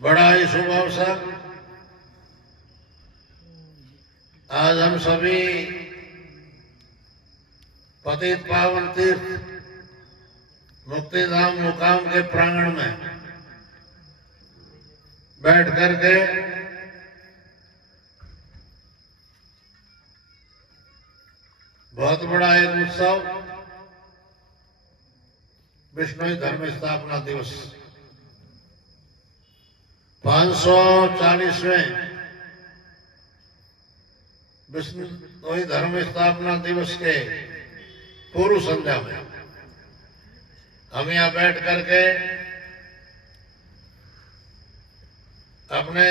बड़ा ही शुभ अवसर। आज हम सभी पतित पावन तीर्थ मुक्तिधाम मुकाम के प्रांगण में बैठ करके बहुत बड़ा एक उत्सव विष्णु धर्म स्थापना दिवस 540वें विष्णु धर्म स्थापना दिवस के पूर्व संध्या में हम यहाँ बैठ करके अपने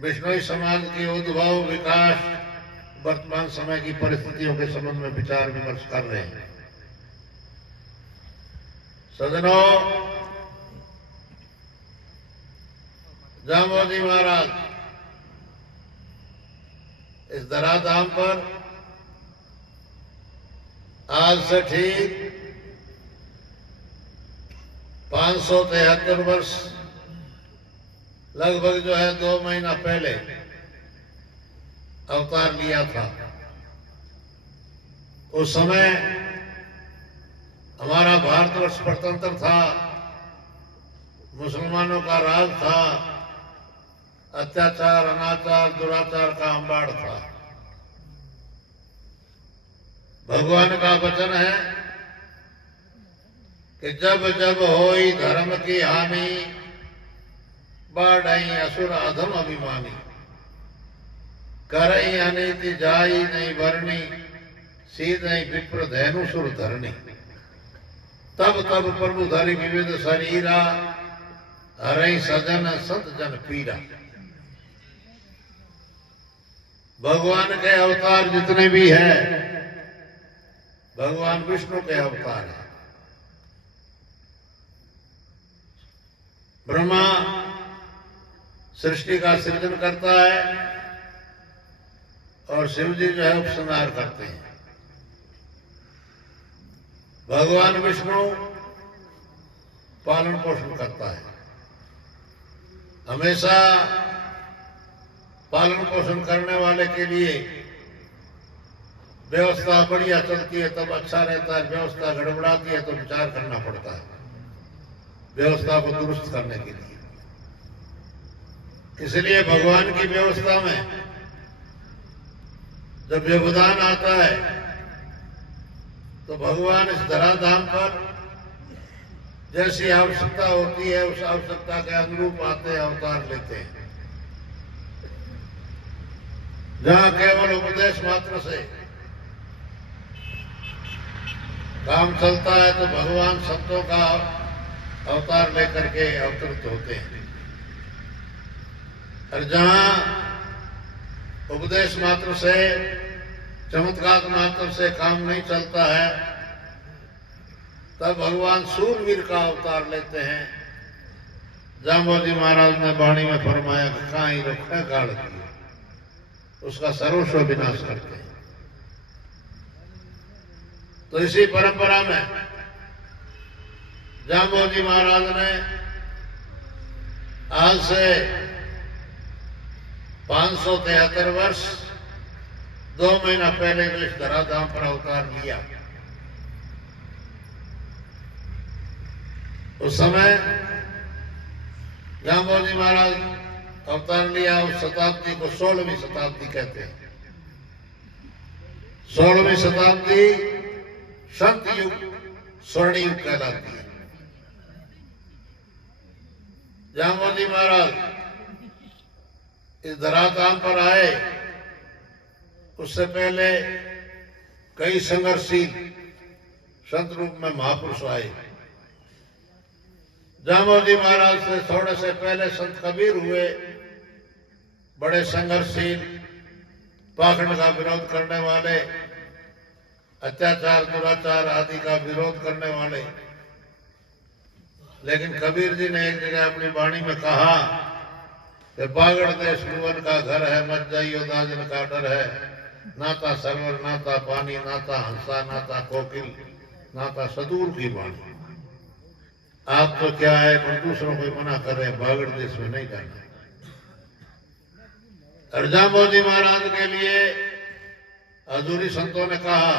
विष्णु समाज की उद्भव, विकास, वर्तमान समय की परिस्थितियों के संबंध में विचार विमर्श कर रहे हैं। सज्जनों, जांबोजी महाराज इस धराधाम पर आज से ठीक 573 वर्ष लगभग जो है 2 महीना पहले अवतार लिया था। उस समय हमारा भारतवर्ष स्वतंत्र था, मुसलमानों का राज था, अत्याचार, अनाचार, दुराचार का अंबाड़ था। भगवान का वचन है कि जब जब होई धर्म की हानि, बाढ़ई असुर अधम अभिमानी, करई अनिति जाई नहीं भरनी, सीधई विप्र धैनु सुर धरनी। तब तब प्रभु धरि विविध शरीरा, हरई सजन संत जन पीरा। भगवान के अवतार जितने भी हैं, भगवान विष्णु के अवतार हैं। ब्रह्मा सृष्टि का सृजन करता है और शिव जी जो है उपसंहार करते हैं। भगवान विष्णु पालन पोषण करता है। हमेशा पालन पोषण करने वाले के लिए व्यवस्था बढ़िया चलती है तब अच्छा रहता है, व्यवस्था गड़बड़ाती है तो विचार करना पड़ता है व्यवस्था को दुरुस्त करने के लिए। इसलिए भगवान की व्यवस्था में जब व्यवधान आता है तो भगवान इस धराधाम पर जैसी आवश्यकता होती है उस आवश्यकता के अनुरूप आते हैं, अवतार लेते हैं। जहां केवल उपदेश मात्र से काम चलता है तो भगवान संतों का अवतार लेकर के अवतरित होते हैं। और जहां उपदेश मात्र से, चमत्कार मात्र से काम नहीं चलता है तब भगवान सूरवीर का अवतार लेते हैं। जांबोजी महाराज ने वाणी में फरमाया कि काई रोका गाड़ दिए, उसका सर्वस्व विनाश करते हैं। तो इसी परंपरा में जांबोजी महाराज ने आज से 573 वर्ष 2 महीना पहले जो इस धराधाम पर अवतार लिया, उस समय जांबोजी महाराज अवतार लिया उस शताब्दी को 16वीं शताब्दी कहते हैं। 16वीं शताब्दी संत युग, स्वर्ण युग कहलाती है। जांबोजी महाराज इस धराधाम पर आए उससे पहले कई संघर्षशील संत रूप में महापुरुष आए। जांबोजी महाराज से थोड़े से पहले संत कबीर हुए, बड़े संघर्षशील, पाखंड का विरोध करने वाले, अत्याचार, दुराचार आदि का विरोध करने वाले। लेकिन कबीर जी ने एक जगह अपनी वाणी में कहा कि बागड़ देश भुवन का घर है, मत जाइयो दाजन का डर है, नाता सरवर, नाता पानी, नाता हंसा, नाता कोकिल, नाता सदूर की वाणी। आप तो क्या है, पर दूसरों को मना कर रहे हैं बागड़ देश में नहीं जाना। और जांबोजी महाराज के लिए हजूरी संतों ने कहा,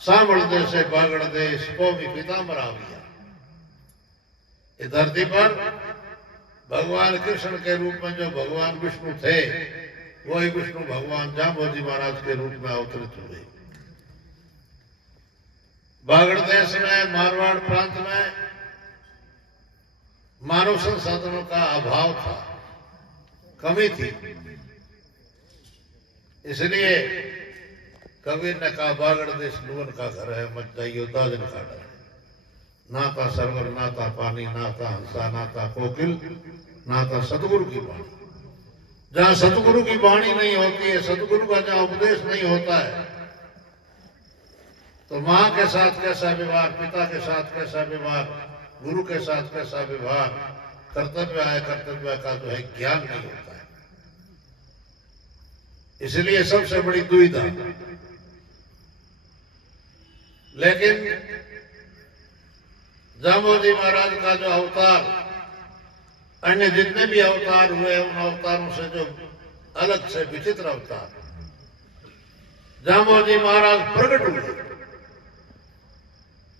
सांभल देश बागड़ देश को भी पीताम्बर आविया। इस धरती पर भगवान कृष्ण के रूप में जो भगवान विष्णु थे, वही विष्णु भगवान जांबोजी महाराज के रूप में अवतरित हुए। बागड़ देश में, मारवाड़ प्रांत में मानव संसाधनों का अभाव था, कमी थी। इसलिए कबीर ने कहा, बागड़ देश लुवन का घर है, मत जाइयो दाजन का डर है। ना था सरवर, ना था पानी, ना था हंसा, ना था कोकिल, ना था सतगुरु की वाणी। जहां सतगुरु की वाणी नहीं होती है, सतगुरु का जहां उपदेश नहीं होता है, तो मां के साथ कैसा व्यवहार, पिता के साथ कैसा व्यवहार, गुरु के साथ कैसा व्यवहार, कर्तव्य है, कर्तव्य का जो है ज्ञान नहीं होता है। इसलिए सबसे बड़ी दुविधा। लेकिन जांबोजी महाराज का जो अवतार, अन्य जितने भी अवतार हुए, उन अवतारों से जो अलग से विचित्र अवतार, जांबोजी महाराज प्रकट हुए।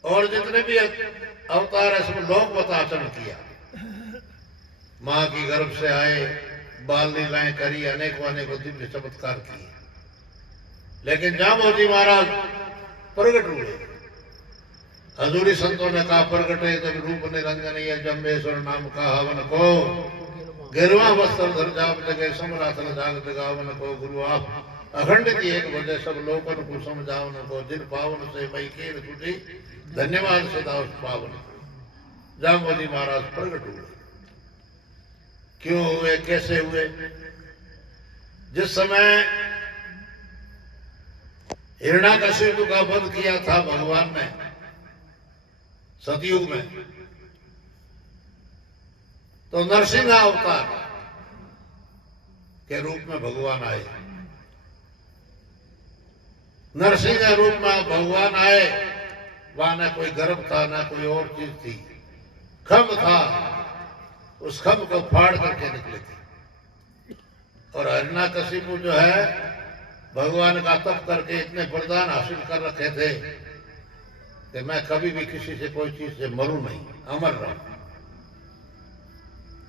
और जितने भी अवतार है, सब लोकवत आचरण किया। मां की गर्भ से आए, बाल लीलाएं करी, अनेकों अनेकों दिव्य चमत्कार किए। लेकिन जांबोजी महाराज प्रकट हुए। हजूरी संतों ने कहा, प्रगटे जब रूप निरंजन ये जम्बेश्वर नाम का हवन को, गिरवा वस्त्र धर जाप जगे समराथन जाग जगावन को। गुरु आप अखंडित एक बजे सब लोकन को समझावन को, जिन पावन से मई केर छुटी, धन्यवाद सदा उस पावन को। जांबोजी महाराज प्रकट हुए। क्यों हुए, कैसे हुए? जिस समय हिरण्याकशिपु का वध किया था भगवान ने सतयुग में, तो नरसिंह अवतार के रूप में भगवान आए। नरसिंह रूप में भगवान आए। वहां न कोई गर्भ था, न कोई और चीज थी, खम्भ था। उस खम्भ को फाड़ करके निकले थे। और हिरण्याकशिपु जो है, भगवान का तप करके इतने वरदान हासिल कर रखे थे कि मैं कभी भी किसी से कोई चीज से मरूं नहीं, अमर रहूं।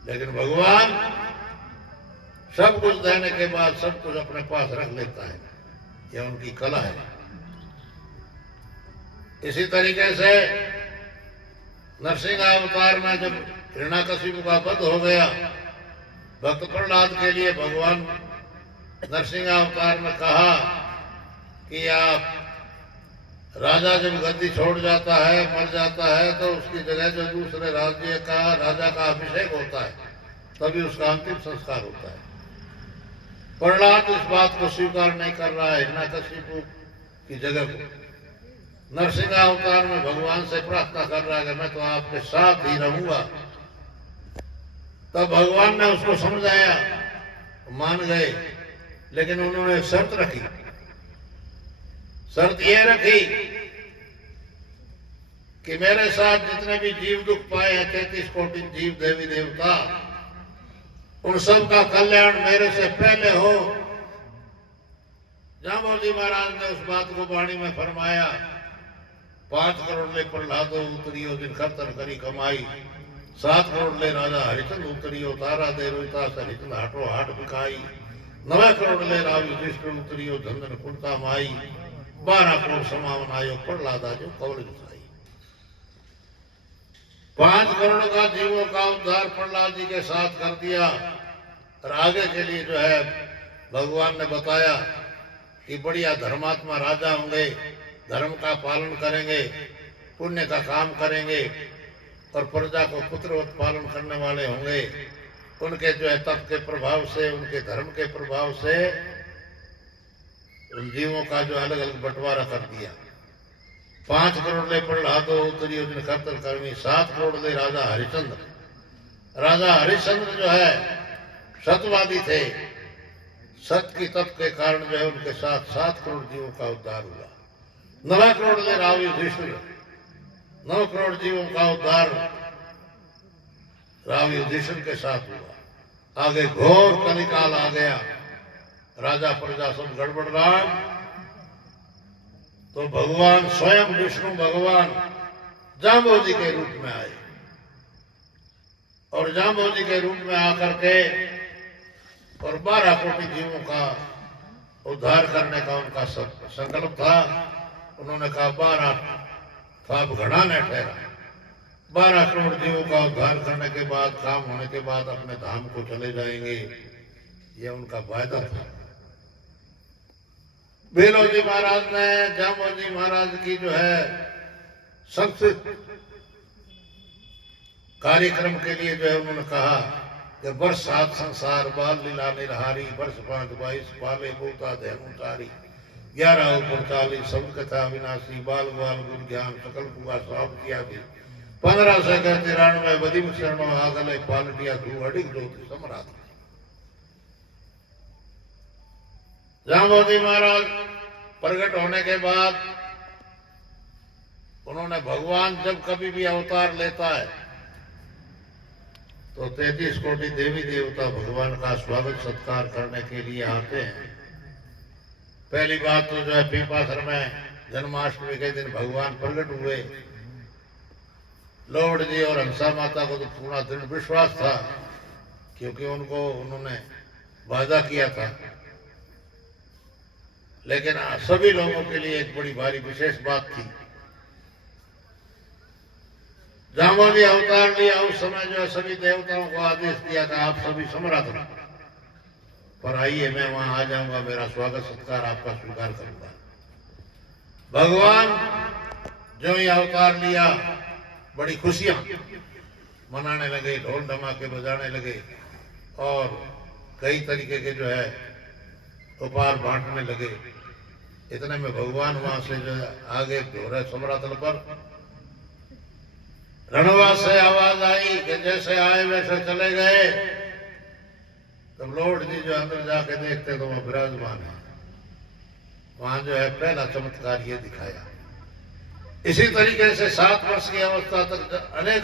लेकिन भगवान सब कुछ देने के बाद सब कुछ अपने पास रख लेता है, यह उनकी कला है। इसी तरीके से नरसिंह अवतार में जब हिरण्याकशिपु का वध हो गया, भक्त प्रहलाद के लिए भगवान नरसिंह अवतार ने कहा कि आप राजा जब गद्दी छोड़ जाता है, मर जाता है, तो उसकी जगह जो दूसरे राज्य का राजा का अभिषेक होता है, तभी उसका अंतिम संस्कार होता है। प्रहलाद इस बात को स्वीकार नहीं कर रहा है, हिरण्याकशिपु की जगह को। नरसिंह अवतार में भगवान से प्रार्थना कर रहा है कि मैं तो आपके साथ ही रहूंगा। तब भगवान ने उसको समझाया, मान गए। लेकिन उन्होंने शर्त रखी। शर्त यह रखी कि मेरे साथ जितने भी जीव दुख पाए हैं, 33 कोटि जीव देवी देवता, उन सब का कल्याण मेरे से पहले हो। जांबोजी महाराज ने उस बात को वाणी में फरमाया। 5 करोड़ ले प्रहलादो उतरियो, जिन खर्तन करी कमाई। 7 करोड़ ले राजा हरिचंद उतरियो, तारा दे रोहिता हरिचंद हाटो हाट बिकाई। 9 करोड़ ले राव युधिष्ठिर उतरियो, धंधन कुंता माई। 12 करोड़ समावन आयो, प्रहलादा जो कवल जुसाई। 5 करोड़ का जीवों का उद्धार प्रहलाद जी के साथ कर दिया। और आगे के लिए जो है भगवान ने बताया कि बढ़िया धर्मात्मा राजा होंगे, धर्म का पालन करेंगे, पुण्य का काम करेंगे और प्रजा को पुत्रवत पालन करने वाले होंगे। उनके जो है तप के प्रभाव से, उनके धर्म के प्रभाव से उन जीवों का जो अलग अलग बंटवारा कर दिया। 5 करोड़ ले प्रहलादो उतरियो, जिन खर्तन कर्मी। 7 करोड़ ले राजा हरिश्चंद्र। राजा हरिश्चंद्र जो है सत्यवादी थे। सत्य की तप के कारण जो है उनके साथ 7 करोड़ जीवों का उद्धार हुआ। 9 करोड़ ले राव युधिष्ठिर। 9 करोड़ जीवों का उद्धार राम युधिष्ठिर के साथ हुआ। आगे घोर कलिकाल आ गया, राजा प्रजा सब गड़बड़ राम। तो भगवान स्वयं विष्णु भगवान जाम्बोजी के रूप में आए और जाम्बोजी के रूप में आकर के और 12 कोटि जीवों का उद्धार करने का उनका संकल्प था। उन्होंने कहा 12 पाप घड़ा न ठहरा, 12 करोड़ जीवों का उद्धार करने के बाद, काम होने के बाद अपने धाम को चले जाएंगे, यह उनका वायदा था। बेलोजी महाराज ने जाम्बोजी महाराज की जो है संस्कृत कार्यक्रम के लिए जो है उन्होंने कहा कि वर्ष 7 संसार बाल लीला निरहारी, वर्ष 5 22 पाले बोता धनुचारी, 11 ऊपर 40 शब्द कथा विनाशी, बाल बाल गुण ज्ञान सकल कुआ साप किया भी, 15 से 93 बदिम शरणों आगले पालटिया धू अडिग ज्योति सम्राट। जाम्बोजी महाराज प्रकट होने के बाद उन्होंने, भगवान जब कभी भी अवतार लेता है तो 33 कोटि देवी देवता भगवान का स्वागत सत्कार करने के लिए आते हैं। पहली बात तो जो है पीपासर में जन्माष्टमी के दिन भगवान प्रकट हुए। लॉर्ड जी और हंसा माता को तो पूरा दृढ़ विश्वास था, क्योंकि उन्होंने वादा किया था। लेकिन सभी लोगों के लिए एक बड़ी भारी विशेष बात थी। जाम्बोजी अवतार लिया उस समय जो है सभी देवताओं को आदेश दिया था, आप सभी सम्राट पर आइए, मैं वहां आ जाऊंगा, मेरा स्वागत सत्कार आपका स्वीकार करूंगा। भगवान जो ही अवतार लिया, बड़ी खुशियां मनाने लगे, ढोल धमाके बजाने लगे और कई तरीके के जो है उपहार बांटने लगे। इतने में भगवान वहां से जो है आगे घोड़े समरातल पर रणवास से आवाज आई कि जैसे आए वैसे चले गए। तब लॉर्ड जी जो अंदर जाके देखते तो वह विराजमान है। वहां जो है पहला चमत्कार ये दिखाया। इसी तरीके से 7 वर्ष की अवस्था तक अनेक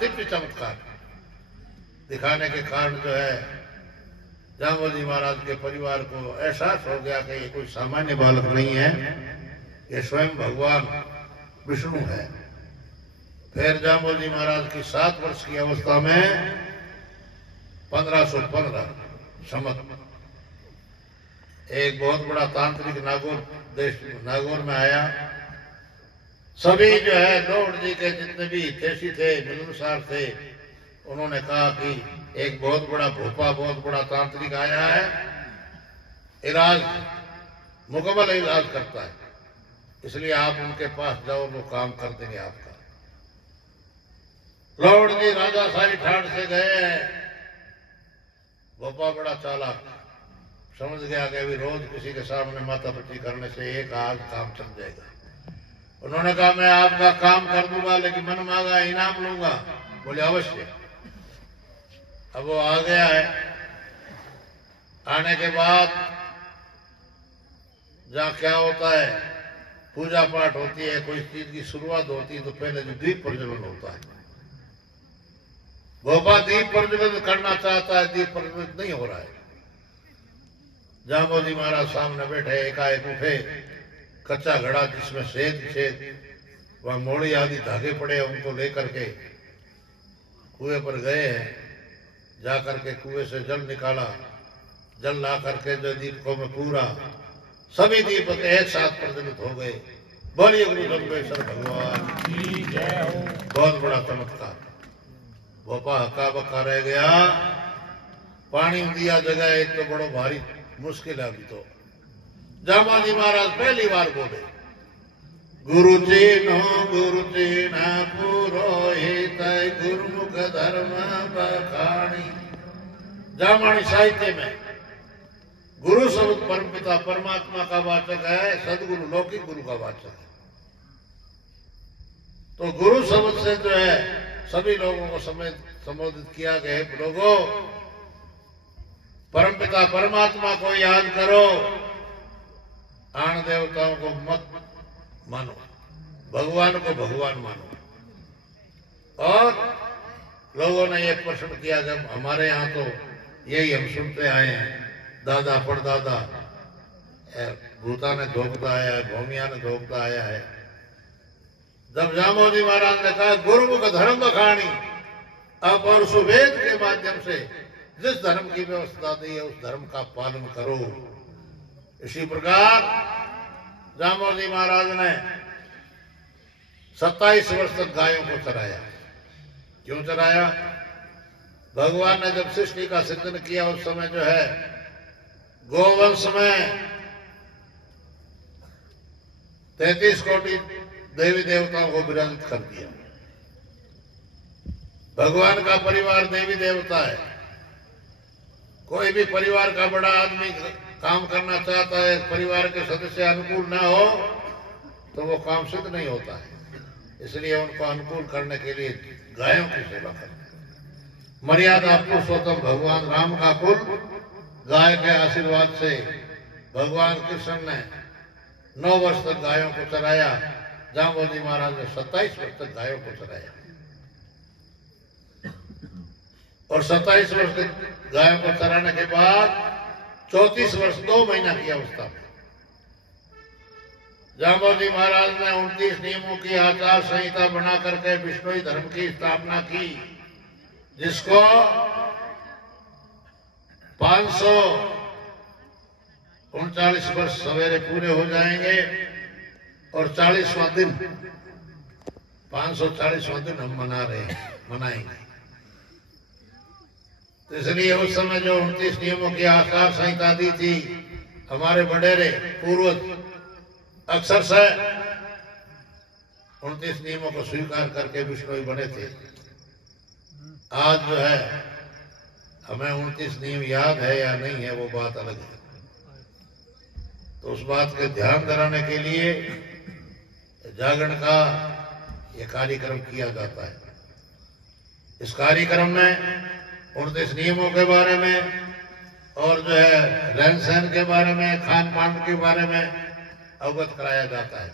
दिव्य चमत्कार दिखाने के कारण जो है जाम्बोजी महाराज के परिवार को एहसास हो गया कि ये कोई सामान्य बालक नहीं है, ये स्वयं भगवान विष्णु है। फिर जाम्बोजी महाराज की 7 वर्ष की अवस्था में 1515 संवत एक बहुत बड़ा तांत्रिक नागौर में आया। सभी जो है लॉर्ड जी के जितने भी हितैषी थे, मिलनसार थे, उन्होंने कहा कि एक बहुत बड़ा भोपा, बहुत बड़ा तांत्रिक आया है, इलाज मुकम्मल इलाज करता है, इसलिए आप उनके पास जाओ, वो काम कर देंगे आपका। लॉर्ड जी राजा सारी ठाठ से गए। भोपा बड़ा चालाक, समझ गया कि अभी रोज किसी के सामने माथापच्ची करने से एक आज काम चल जाएगा। उन्होंने कहा मैं आपका काम कर दूंगा, लेकिन मन मांगा इनाम लूंगा। बोले अवश्य। अब वो आ गया है। आने के बाद जहाँ क्या होता है, पूजा पाठ होती है, कोई चीज की शुरुआत होती है तो पहले जो दीप प्रज्वलन होता है। भोपा दीप प्रज्वलन करना चाहता है, दीप प्रज्वलित नहीं हो रहा है। जाम्बोजी महाराज सामने बैठे, एकाएक उठे, कच्चा घड़ा जिसमें छेद वह मोड़ी आदि धागे पड़े, उनको लेकर के कुएं पर गए हैं। जाकर के कुएं से जल निकाला, जल ला करके जो दीपकों में पूरा, सभी दीपक एक साथ प्रज्वलित हो गए। बोलिए गुरु लंबेश्वर भगवान की जय हो। बहुत बड़ा चमत्कार। भोपा हक्का बक्का रह गया। पानी दिया जगह एक तो बड़ो भारी मुश्किल है। अभी तो जाम्बोजी महाराज पहली बार बोले, गुरु चिन्ह पुरोहित गुरुमुख धर्म बखानी। जामवाणी साहित्य में गुरु शब्द परमपिता परमात्मा का वाचक है, सदगुरु लौकिक गुरु का वाचक है। तो गुरु शब्द से जो है सभी लोगों को संबोधित किया गया है, लोगों परमपिता परमात्मा को याद करो, आन देवताओं को मत मानो, भगवान को भगवान मानो और लोगों ने ये प्रश्न किया, जब हमारे यहाँ तो यही हम सुनते आए हैं, दादा परदादा भूता ने धोखता आया है, भूमिया ने धोखता आया है। जब जामोदी महाराज ने कहा गुरुमुख धर्म बखानी, अब और सुवेद के माध्यम से जिस धर्म की व्यवस्था दी है उस धर्म का पालन करो। इसी प्रकार जामोदी महाराज ने 27 वर्ष तक गायों को चराया। क्यों चराया? भगवान ने जब सृष्टि का सृजन किया उस समय जो है गोवंश में 33 कोटि देवी देवताओं को विराजित कर दिया। भगवान का परिवार देवी देवता है। कोई भी परिवार का बड़ा आदमी काम करना चाहता है, परिवार के सदस्य अनुकूल ना हो तो वो काम सिद्ध नहीं होता है। इसलिए उनको अनुकूल करने के लिए गायों की सेवा करते हैं। मर्यादा पुरुषोत्तम भगवान राम का कुल गाय के आशीर्वाद से भगवान कृष्ण ने 9 वर्ष तक गायों को चराया। जामोदी महाराज ने 27 वर्ष तक गायों को चराया और 27 वर्ष तक गायों को चराने के बाद 34 वर्ष 2 महीना की अवस्था में जामोदी महाराज ने 29 नियमों की आचार संहिता बना करके विष्णुई धर्म की स्थापना की, जिसको 539 वर्ष सवेरे पूरे हो जाएंगे और 40वां दिन 540वां दिन हम मनाएंगे। तो इसलिए उस समय जो 29 नियमों की आचार संहिता दी थी, हमारे वडेरे पूर्वज अक्सर से 29 नियमों को स्वीकार करके विष्णुई बने थे। आज जो है हमें 29 नियम याद है या नहीं है वो बात अलग है। तो उस बात के ध्यान दिलाने के लिए जागरण का ये कार्यक्रम किया जाता है। इस कार्यक्रम में 29 नियमों के बारे में और जो है रहन सहन के बारे में, खान पान के बारे में अवगत कराया जाता है।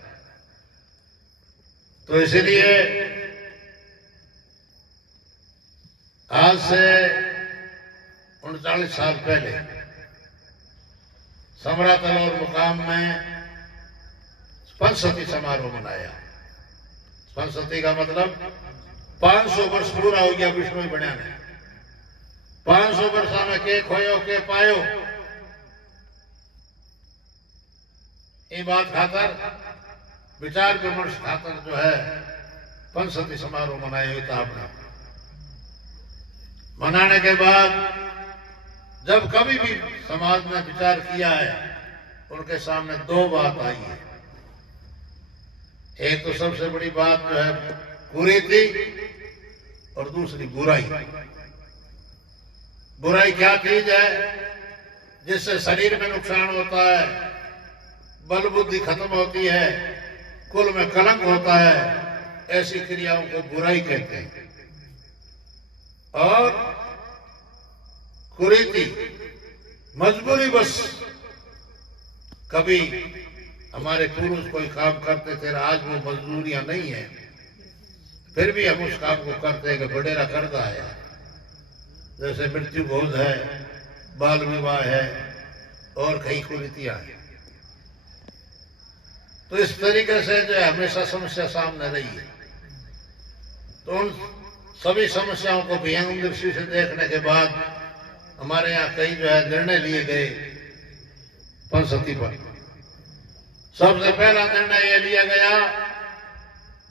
तो इसलिए आज से 39 साल पहले समरातलोर मुकाम में पंचसती समारोह मनाया। पंचसती का मतलब 500 वर्ष पूरा हो गया विष्णु बना ने। 500 वर्षा में के खोयो के पायो, ये बात खातर विचार विमर्श खातर जो है पंचसती समारोह मनाया हुआ था आपने। मनाने के बाद जब कभी भी समाज ने विचार किया है, उनके सामने 2 बात आई है। एक तो सबसे बड़ी बात जो है कुरीति और दूसरी बुराई। बुराई क्या चीज है? जिससे शरीर में नुकसान होता है, बल बुद्धि खत्म होती है, कुल में कलंक होता है, ऐसी क्रियाओं को बुराई कहते हैं। और कुरीति मजबूरी बस कभी हमारे पूर्वज कोई काम करते थे, आज वो मजबूरियां नहीं है, फिर भी हम उस काम को करते हैं कि बडेरा करता है। जैसे मृत्यु भोज है, बाल विवाह है और कई कुरीतियां हैं। तो इस तरीके से जो है हमेशा समस्या सामने रही है। तो उन सभी समस्याओं को विहंग दृष्टि से देखने के बाद हमारे यहाँ कई जो है निर्णय लिए गए पंचसती पर। सबसे पहला निर्णय यह लिया गया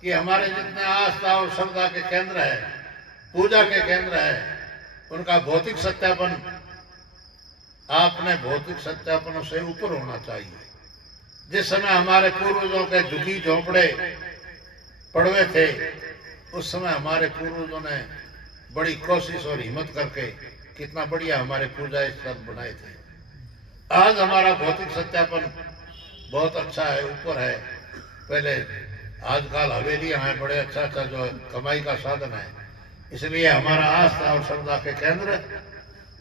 कि हमारे जितने आस्था और श्रद्धा के केंद्र है, पूजा के केंद्र है, उनका भौतिक सत्यापन आपने भौतिक सत्यापनों से ऊपर होना चाहिए। जिस समय हमारे पूर्वजों के झुकी झोंपड़े पड़वे थे, उस समय हमारे पूर्वजों ने बड़ी कोशिश और हिम्मत करके कितना बढ़िया हमारे पूजा स्थल बनाए थे। आज हमारा भौतिक सत्यापन बहुत अच्छा है, ऊपर है। पहले आजकल हवेलियां हैं, बड़े अच्छा अच्छा जो कमाई का साधन है। इसलिए हमारा आस्था और श्रद्धा के केंद्र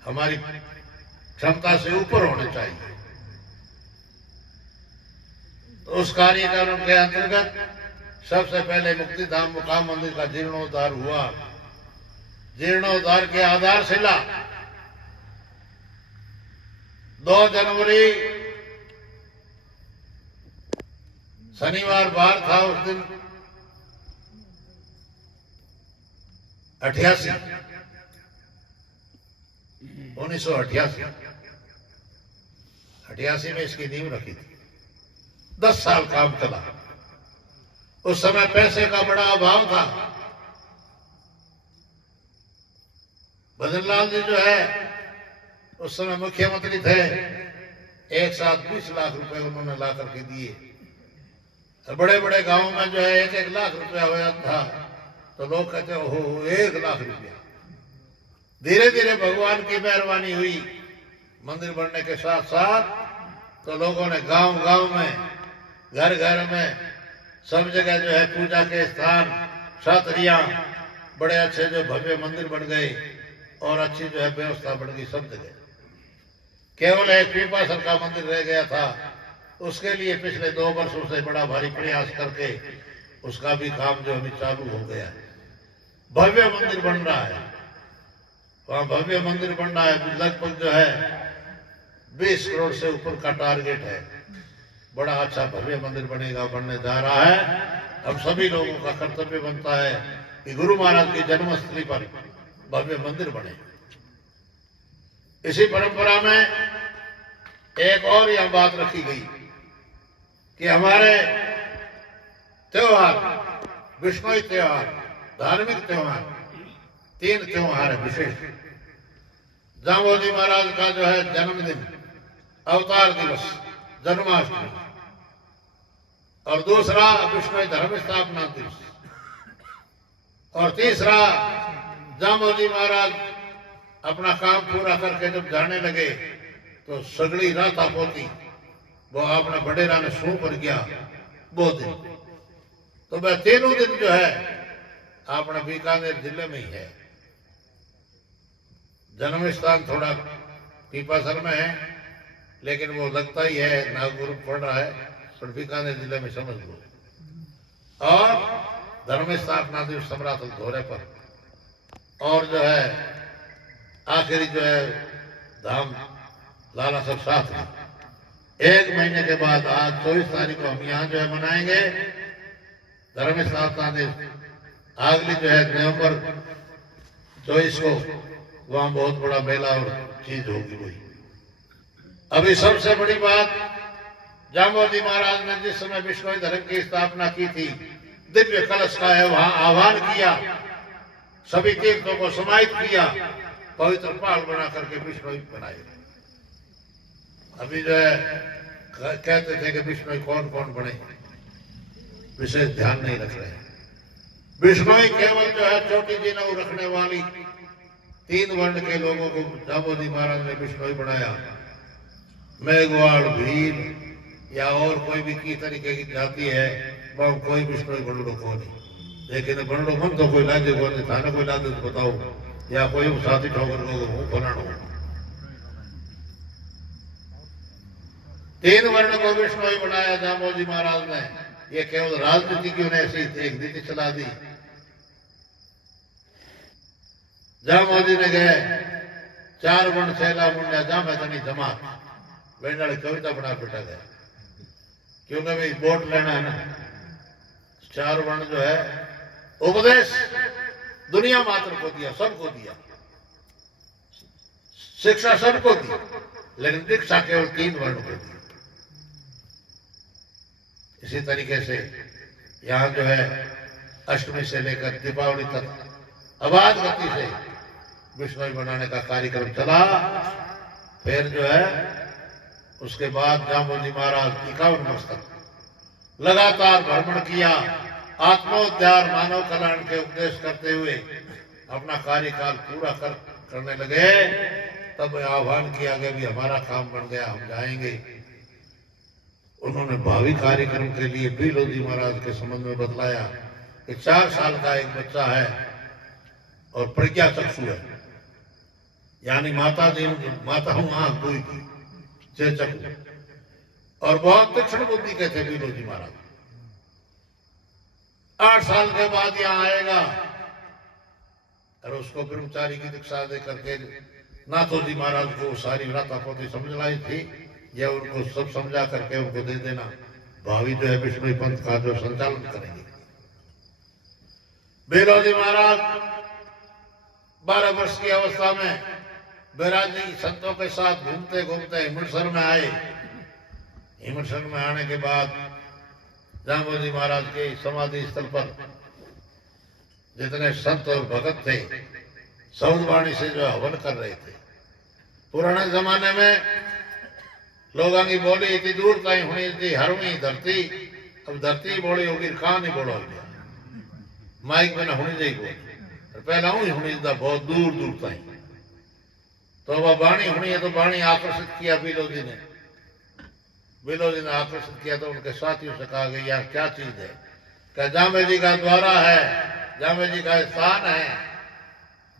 हमारी क्षमता से ऊपर होने चाहिए। तो उस कार्यक्रम के अंतर्गत सबसे पहले मुक्तिधाम मुकाम मंदिर का जीर्णोद्धार हुआ जीर्णोद्धार की आधारशिला 2 जनवरी शनिवार बार था उस दिन 1988 में इसकी नींव रखी थी। 10 साल काम चला। उस समय पैसे का बड़ा अभाव था। भजनलाल जी जो है उस समय मुख्यमंत्री थे। एक साथ 20 लाख रुपए उन्होंने ला करके दिए। बड़े बड़े गांवों में जो है 1-1 लाख रुपया हुआ था तो लोग कहते ओहो 1 लाख रुपया। धीरे धीरे भगवान की मेहरबानी हुई। मंदिर बनने के साथ साथ तो लोगों ने गांव गांव में, घर घर में, सब जगह जो है पूजा के स्थान, छतरियां, बड़े अच्छे जो भव्य मंदिर बन गए और अच्छी जो है व्यवस्था बन गई सब जगह। केवल एक पीपासर का मंदिर रह गया था। उसके लिए पिछले 2 वर्षों से बड़ा भारी प्रयास करके उसका भी काम जो अभी चालू हो गया है। भव्य मंदिर बन रहा है। वहां भव्य मंदिर बन रहा है। लगभग जो है 20 करोड़ से ऊपर का टारगेट है। बड़ा अच्छा भव्य मंदिर बनेगा, बनने जा रहा है। अब सभी लोगों का कर्तव्य बनता है कि गुरु महाराज की जन्मस्थली पर भव्य मंदिर बने। इसी परंपरा में एक और यह बात रखी गई कि हमारे त्योहार, विष्णु त्योहार, धार्मिक त्योहार, 3 त्योहार है विशेष। जांबोजी महाराज का जो है जन्मदिन, अवतार दिवस, जन्माष्टमी, और दूसरा विष्णु धर्म स्थापना दिवस, और तीसरा जांबोजी महाराज अपना काम पूरा करके जब जाने लगे तो सगड़ी रात पोती वो आपने बडेरा ने सो पर गया वो दिन। तो वह 3 दिन जो है अपने बीकानेर जिले में ही है। जन्म स्थान थोड़ा पीपासर में है लेकिन वो लगता ही है, नागपुर पड़ रहा है, पर बीकानेर जिले में समझ लो। और धर्म स्थापना दिवस सम्राट धोरे पर, और जो है आखिरी जो है धाम लाला सब साथ में। 1 महीने के बाद आज 24 तारीख को हम यहाँ जो है मनाएंगे धर्म स्थापना दिवस। अगली जो है नवंबर 24 को वहां बहुत बड़ा मेला और चीज होगी वही। अभी सबसे बड़ी बात, जांबोजी महाराज ने जिस समय विष्णु धर्म की स्थापना की थी, दिव्य कलश का है वहां आह्वान किया, सभी तीर्थों को समाहित किया, पवित्र पहाड़ बना करके विष्णु बनाए। अभी जो है कहते थे कि विष्णु कौन कौन बने, विशेष ध्यान नहीं रख रहे। विष्णु केवल जो है छोटी जिनऊ रखने वाली 3 वर्ण के लोगों को जांबोजी महाराज ने विष्णु बनाया। मेघवाड़, भील या और कोई भी की तरीके की जाति है वह कोई विष्णु बंडो को नहीं। लेकिन बंडो मन तो कोई लादे को नहीं, थाने कोई लादे तो बताओ, या कोई साथी ठोकर को हूँ फलाना। 3 वर्ण को विष्णु बनाया जांबोजी महाराज ने। ये केवल राजनीति की उन्हें ऐसी एक नीति चला दी। जांबोजी ने गए 4 वर्ण छैला मुंडा जाम इतनी जमात वेंडाली कविता बना बेटा गया, क्योंकि भाई वोट लेना है ना। 4 वर्ण जो है उपदेश दुनिया मात्र को दिया, सबको दिया, शिक्षा सबको दी, लेकिन दीक्षा केवल 3 वर्ण को दी। इसी तरीके से यहाँ जो है अष्टमी से लेकर दीपावली तक अबाध गति से विष्णु बनाने का कार्यक्रम चला। फिर जो है उसके बाद जांबोजी महाराज 51 वर्ष तक लगातार भ्रमण किया, आत्मोद्धार, मानव कल्याण के उपदेश करते हुए अपना कार्यकाल पूरा करने लगे। तब आह्वान किया गया भी हमारा काम बन गया, हम जाएंगे। उन्होंने भावी कार्यक्रम के लिए बीलोजी महाराज के संबंध में बतलाया कि 4 साल का एक बच्चा है और प्रज्ञा चक्षु है, यानी माता हूं आंख दुई की चेचक, और बहुत तीक्ष्ण बुद्धि के थे बीलोजी महाराज। 8 साल के बाद यहाँ आएगा, और उसको ब्रह्मचारी की दीक्षा दे करके नाथो जी महाराज को सारी व्रता पोती समझ लाई थी। यह उनको सब समझा करके उनको दे देना, भावी जो है विष्णु पंथ का जो संचालन करेंगे। बेलो जी महाराज 12 वर्ष की अवस्था में बैराज जी संतों के साथ घूमते घूमते हिमसर में आए। हिमसर में आने के बाद जाम्बोजी महाराज के समाधि स्थल पर जितने संत और भगत थे सौदवाणी से जो हवन कर रहे थे। पुराने जमाने में लोगों की बोली इतनी दूर ताई होनी थी, हरवी धरती, अब धरती बोली होगी कहां नहीं बोलो माइक में ना होनी चाहिए बोली, पहला ही होनी था बहुत दूर दूर ताई। तो अब वाणी होनी है तो वाणी आकर्षित किया बिलो जी ने। बिलो जी ने आकर्षित किया तो उनके साथियों से कहा कि यार क्या चीज है? क्या जामे जी का द्वारा है, जामे जी का स्थान है,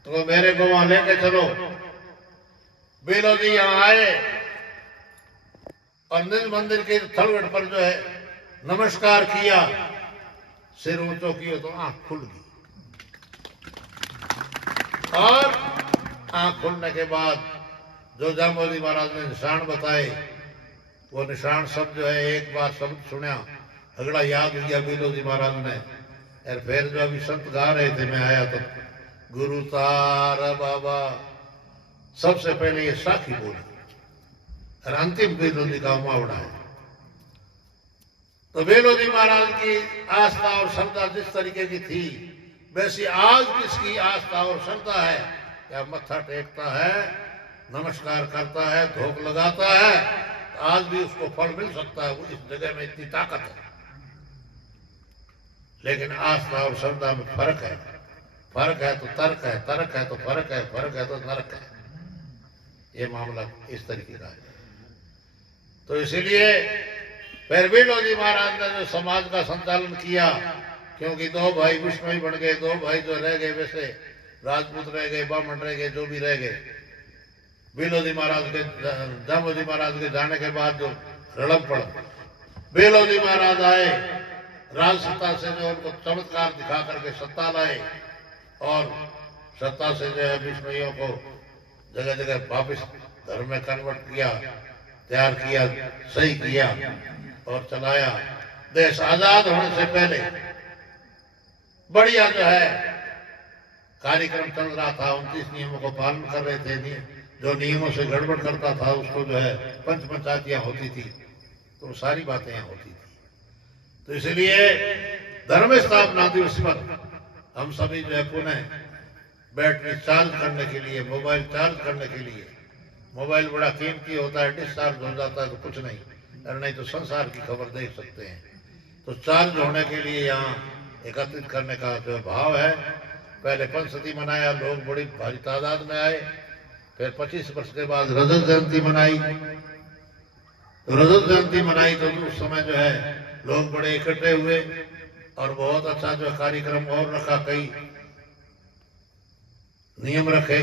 तो मेरे को वहां लेके चलो। बिलो जी यहाँ आए और निज मंदिर के थलगढ़ पर जो है नमस्कार किया, सिर ऊंचो किया तो आंख खुल गई। और आंख खुलने के बाद जो जाम्बोजी महाराज ने निशान बताए वो निशान सब जो है एक बार शब्द सुना, अगला याद हो गया बिलो जी महाराज ने। और फिर जो अभी संत गा रहे थे मैं आया तो गुरु तारा बाबा, सबसे पहले ये साखी बोली और अंतिम बिलो जी का उमावड़ा है। तो बिलो जी महाराज की आस्था और श्रद्धा जिस तरीके की थी वैसी आज किसकी आस्था और श्रद्धा है? क्या मत्था टेकता है, नमस्कार करता है, धोख लगाता है, तो आज भी उसको फल मिल सकता है। वो इस जगह में इतनी ताकत है। लेकिन आस्था और श्रद्धा में फर्क है। फर्क है तो तर्क है, तर्क है तो फर्क है, फर्क है तो नरक है। ये मामला इस तरीके का है। तो इसीलिए फिर बिलो जी महाराज ने जो समाज का संचालन किया, क्योंकि 2 भाई विष्णु बन गए, 2 भाई जो रह गए वैसे राजपूत रह गए, ब्राह्मण रह गए, जो भी रह गए। बिलो जी महाराज के जाम्बोजी महाराज के जाने के बाद जो रड़म पड़, बिलो जी महाराज आए, राज सत्ता से जो उनको चमत्कार दिखा करके सत्ता लाए और सत्ता से जो है विष्णुइयों को जगह जगह वापिस धर्म में कन्वर्ट किया, तैयार किया, सही किया और चलाया। देश आजाद होने से पहले बढ़िया जो है कार्यक्रम चल रहा था। 29 नियमों को पालन कर रहे थे। जो नियमों से गड़बड़ करता था उसको जो है पंचायतियां होती थी, तो सारी बातें यहाँ होती थी। तो इसलिए धर्म स्थापना दिवस पर हम सभी जो है पुनः बैटरी चार्ज करने के लिए, मोबाइल चार्ज करने के लिए, मोबाइल बड़ा कीमती होता है, डिस्चार्ज हो जाता है तो कुछ नहीं, और नहीं तो संसार की खबर देख सकते हैं। तो चार्ज होने के लिए यहाँ एकत्रित करने का जो भाव है। पहले पंचसती मनाया, लोग बड़ी भारी तादाद में आए। फिर 25 वर्ष के बाद रजत जयंती मनाई। रजत जयंती मनाई तो उस समय जो है लोग बड़े इकट्ठे हुए और बहुत अच्छा जो कार्यक्रम और रखा, कई नियम रखे,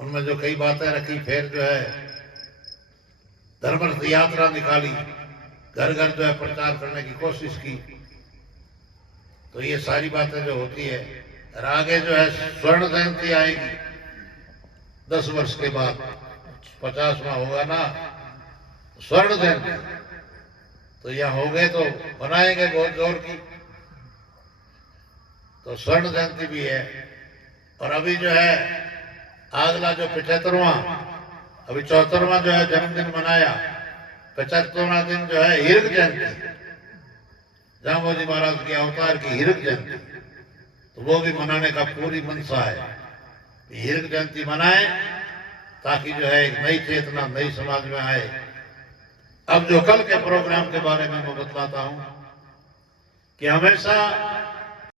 उनमें जो कई बातें रखी। फिर जो है धर्म यात्रा निकाली, घर घर जो है प्रचार करने की कोशिश की। तो ये सारी बातें जो होती है। और आगे जो है स्वर्ण जयंती आएगी 10 वर्ष के बाद, 50वां होगा ना स्वर्ण जयंती। तो यहाँ हो गए तो बनाएंगे बहुत जोर की। तो स्वर्ण जयंती भी है। और अभी जो है अगला जो 75वां, अभी 74वां जो है जन्मदिन मनाया, 75वां दिन जो है हीरक जयंती, जाम्बोजी महाराज के अवतार की हीरक जयंती। तो वो भी मनाने का पूरी मनसा है। हीरक जयंती मनाए ताकि जो है एक नई चेतना नई समाज में आए। अब जो कल के प्रोग्राम के बारे में मैं बतलाता हूं कि हमेशा